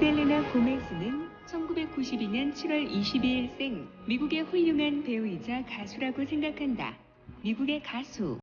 셀레나 고메스는 1992년 7월 22일생 미국의 훌륭한 배우이자 가수라고 생각한다. 미국의 가수.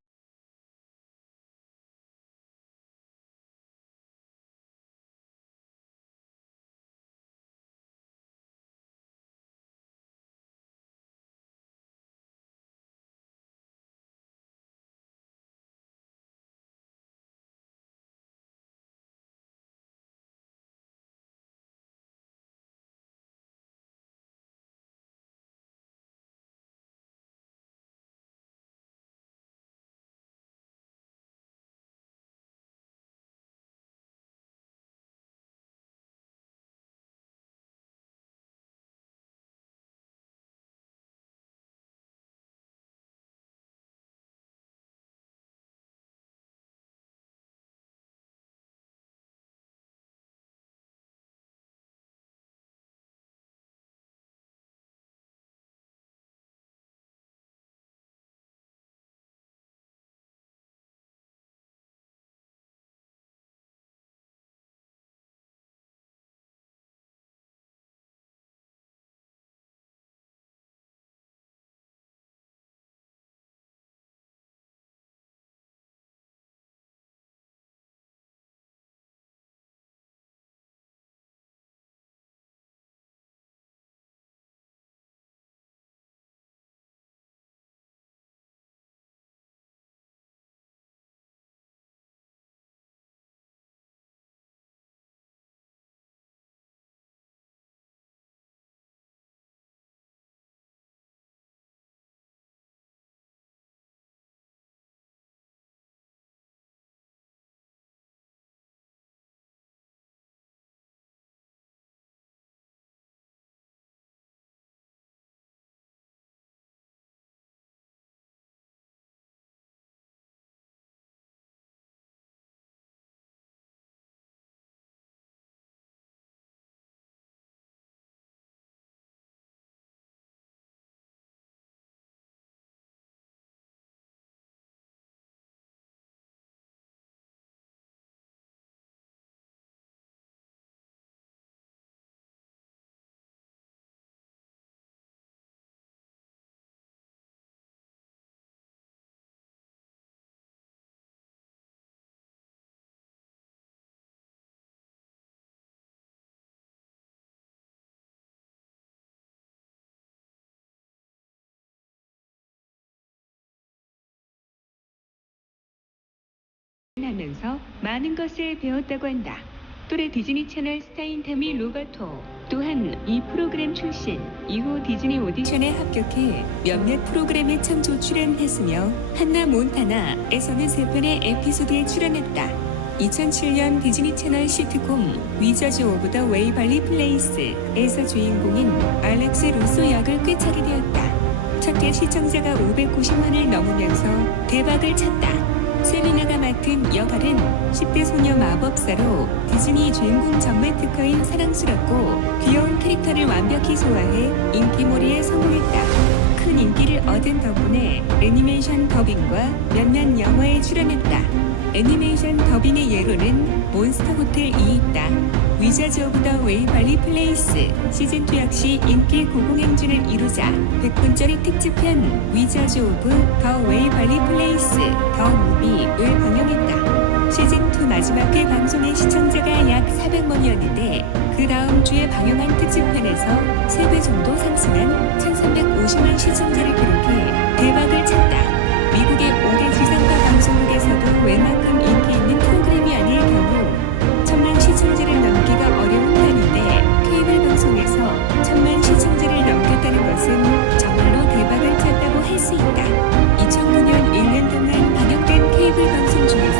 하면서 많은 것을 배웠다고 한다. 또래 디즈니 채널 스타인 타미 로버토 또한 이 프로그램 출신, 이후 디즈니 오디션에 합격해 몇몇 프로그램에 참조 출연했으며 한나 몬타나에서는 3편의 에피소드에 출연했다. 2007년 디즈니 채널 시트콤 위저즈 오브 더 웨이벌리 플레이스에서 주인공인 알렉스 루소 역을 꿰차게 되었다. 첫회 시청자가 590만을 넘으면서 대박을 쳤다. 셀리나가 맡은 역할은 10대 소녀 마법사로 디즈니 주인공 전매 특허인 사랑스럽고 귀여운 캐릭터를 완벽히 소화해 인기몰이에 성공했다. 큰 인기를 얻은 덕분에 애니메이션 더빙과 몇몇 영화에 출연했다. 애니메이션 더빙의 예로는 몬스터 호텔이 있다. 위저즈 오브 더 웨이벌리 플레이스 시즌2 역시 인기 고공행진을 이루자 100분짜리 특집편 위저즈 오브 더 웨이벌리 플레이스 더 무비를 방영했다. 시즌2 마지막 회 방송의 시청자가 약 400만이었는데 그 다음 주에 방영한 특집편에서 3배 정도 상승한 1350만 시청자를 기록해 대박을 쳤다. 미국의 5대 지상파 방송국에서도 웬만큼 인기 있는 프로그램이 아닐 경우 1000만 시청자를 넘기가 어려운 편인데 케이블 방송에서 1000만 시청자를 넘겼다는 것은 정말로 대박을 쳤다고 할 수 있다. 2009년 1년 동안 방영된 케이블 방송 중에서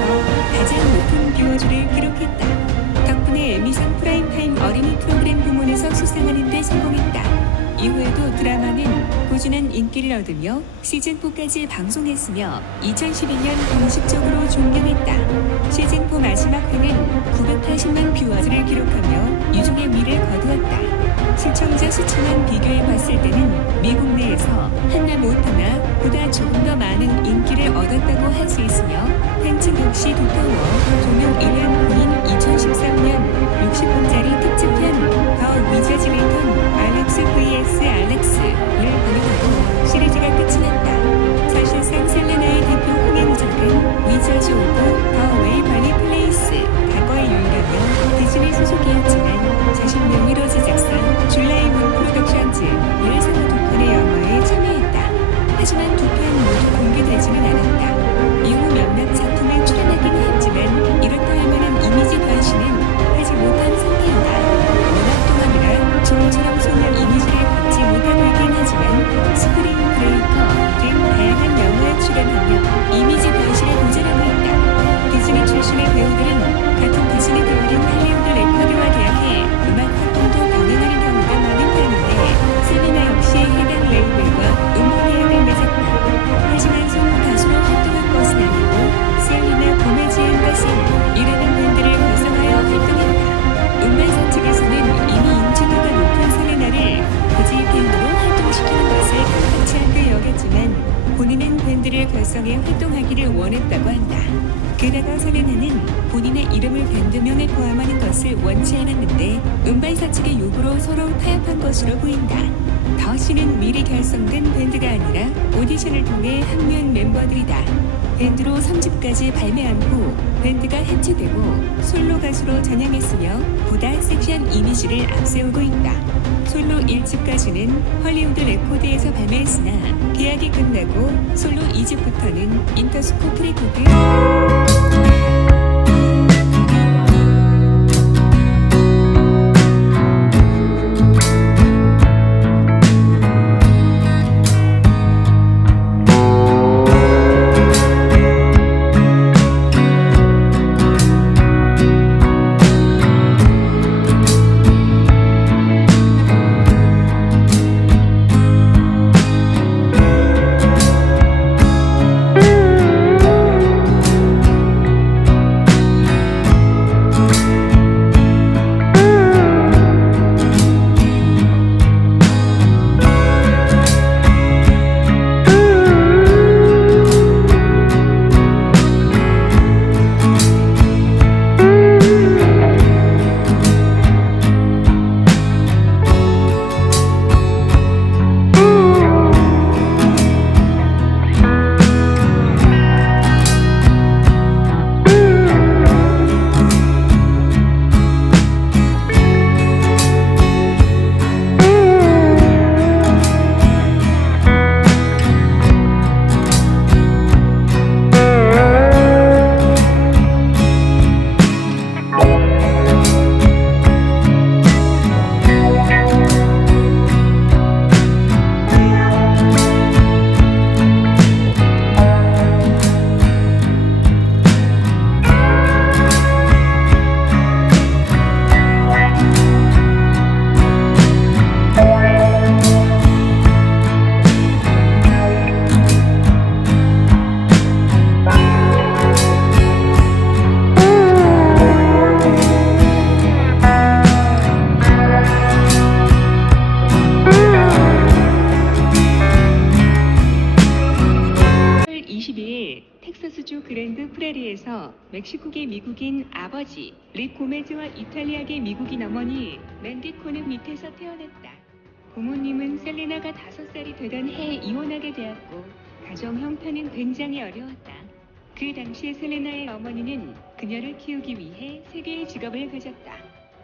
가장 높은 뷰어주를 기록했다. 덕분에 에미상 프라임타임 어린이 프로그램 부문에서 수상하는 데 성공했다. 이후에도 드라마는 꾸준한 인기를 얻으며 시즌4까지 방송했으며 2012년 공식적으로 종영했다. 시즌4 마지막 회는 980만 뷰어즈를 기록하며 유종의 미를 거두었다. 시청자 수치만 비교해봤을 때는 미국 내에서 한나 몬타나보다 조금 더 많은 인기를 얻었다고 할 수 있으며 팬층 역시 두터워 종영 1년 후인 2013년 60분짜리 특집편 원했다고 한다. 게다가 셀레나는 본인의 이름을 밴드명에 포함하는 것을 원치 않았는데 음반사 측의 요구로 서로 타협한 것으로 보인다. 더씨는 미리 결성된 밴드가 아니라 오디션을 통해 합류한 멤버들이다. 밴드로 3집까지 발매한 후 밴드가 해체되고 솔로 가수로 전향했으며 보다 섹시한 이미지를 앞세우고 있다. 솔로 1집까지는 헐리우드 레코드에서 발매했으나 계약이 끝나고 솔로 2집부터는 인터스코프 레코드 텍사스주 그랜드 프레리에서 멕시코계 미국인 아버지 릭 고메즈와 이탈리아계 미국인 어머니 맨디 코는 밑에서 태어났다. 부모님은 셀레나가 5살이 되던 해에 이혼하게 되었고 가정 형편은 굉장히 어려웠다. 그 당시에 셀레나의 어머니는 그녀를 키우기 위해 3개의 직업을 가졌다.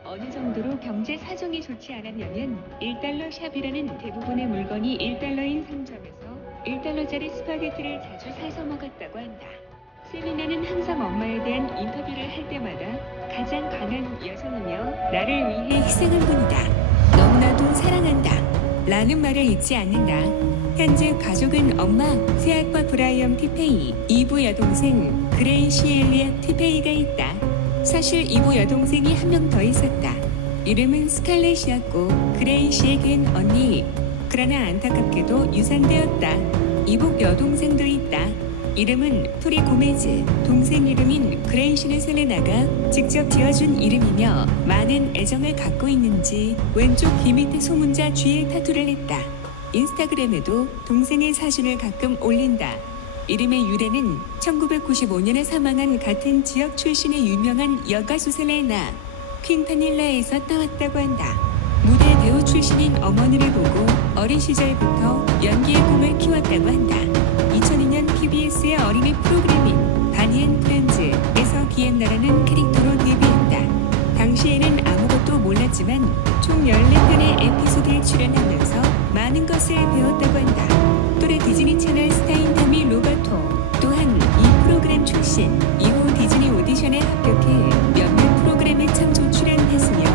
어느 정도로 경제 사정이 좋지 않았냐면 1달러 샵이라는 대부분의 물건이 1달러인 상점에서 1달러짜리 스파게티를 자주 사서 먹었다고 한다. 셀레나는 항상 엄마에 대한 인터뷰를 할 때마다 가장 강한 여성이며 나를 위해 희생한 분이다. 너무나도 사랑한다. 라는 말을 잊지 않는다. 현재 가족은 엄마, 새아빠 브라이언 티페이, 이부 여동생 그레이시 엘리엇 티페이가 있다. 사실 이부 여동생이 한 명 더 있었다. 이름은 스칼렛이었고 그레이시에겐 언니. 그러나 안타깝게도 유산되었다. 이복 여동생도 있다. 이름은 토리 고메즈. 동생 이름인 그레이시는 셀레나가 직접 지어준 이름이며 많은 애정을 갖고 있는지 왼쪽 귀 밑에 소문자 G에 타투를 했다. 인스타그램에도 동생의 사진을 가끔 올린다. 이름의 유래는 1995년에 사망한 같은 지역 출신의 유명한 여가수 셀레나 퀸타닐라에서 따왔다고 한다. 무대 배우 출신인 어머니를 보고 어린 시절부터 연기의 꿈을 키웠다고 한다. 2002년 PBS의 어린이 프로그램인 바니 앤 프렌즈에서 비엔나라는 캐릭터로 데뷔했다. 당시에는 아무것도 몰랐지만 총 14편의 에피소드에 출연하면서 많은 것을 배웠다고 한다. 또래 디즈니 채널 스타인 타미 로버토 또한 이 프로그램 출신 이후 디즈니 오디션에 합격해 몇몇 프로그램에 참조 출연했으며